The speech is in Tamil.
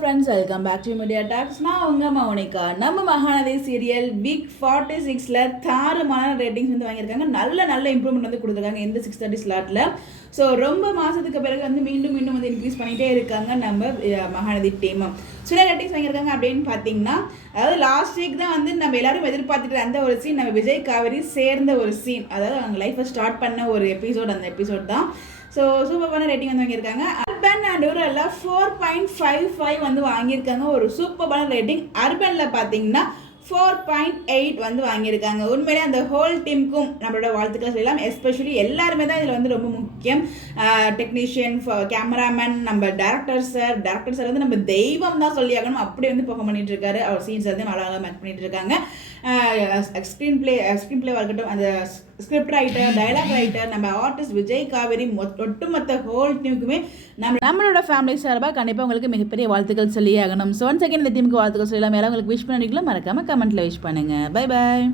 Friends, welcome back to Media Talks. நான் உங்கள் மௌனிகா. நம்ம மகாநதி சீரியல் வீக் 46ல் தாறுமான ரேட்டிங்ஸ் வந்து வாங்கியிருக்காங்க. நல்ல இம்ப்ரூவ்மெண்ட் வந்து கொடுத்துருக்காங்க இந்த 6:30 ஸ்லாட்டில். ஸோ ரொம்ப மாதத்துக்கு பிறகு வந்து மீண்டும் வந்து இன்க்ரீஸ் பண்ணிகிட்டே இருக்காங்க நம்ம மகாநதி டீம். சில ரேட்டிங்ஸ் வாங்கியிருக்காங்க அப்படின்னு பார்த்தீங்கன்னா, அதாவது லாஸ்ட் வீக் தான் வந்து நம்ம எல்லாரும் எதிர்பார்த்துட்டு அந்த ஒரு சீன், நம்ம விஜய் காவேரி சேர்ந்த ஒரு சீன், அதாவது அவங்க லைஃப்பை ஸ்டார்ட் பண்ண ஒரு எபிசோட், அந்த எபிசோட் தான். ஸோ சூப்பரான ரேட்டிங் வந்து வாங்கியிருக்காங்க. அர்பன் அண்ட் ரூரலில் 4.55 வந்து வாங்கியிருக்காங்க. ஒரு சூப்பரான ரேட்டிங். அர்பனில் பார்த்தீங்கன்னா 4.8 வந்து வாங்கியிருக்காங்க. உண்மையிலே அந்த ஹோல் டீமுக்கும் நம்மளோட வாழ்த்துக்களை சொல்லலாம். எஸ்பெஷலி எல்லாருமே தான் இதில் வந்து ரொம்ப முக்கியம். டெக்னீஷியன், கேமராமேன், நம்ம டேரக்டர் சார் வந்து நம்ம தெய்வம் தான் சொல்லி ஆகணும். அப்படி வந்து பெர்ஃபார்ம் பண்ணிட்டு இருக்காரு. அவர் சீன்ஸ் வந்து நல்லா மேக் பண்ணிட்டு இருக்காங்க. ஸ்க்ரீன் பிளேவாக இருக்கட்டும், அந்த ஸ்கிரிப்ட் ரைட்டர், டைலாக் ரைட்டர், நம்ம ஆர்டிஸ்ட் விஜய் காவேரி, ஒட்டுமொத்த ஹோல் டீமுக்குமே நம்மளோட ஃபேமிலி சார்பாக கண்டிப்பாக உங்களுக்கு மிகப்பெரிய வாழ்த்துக்கள் சொல்லி ஆகணும். ஸோ ஒன் செகண்ட் இந்த டீமுக்கு வாழ்த்துக்கள் சொல்லலாம். யாராவது உங்களுக்கு விஷ் பண்ணிக்கலாம், மறக்காமல் கமெண்ட்டில் விஷ் பண்ணுங்கள். Bye bye.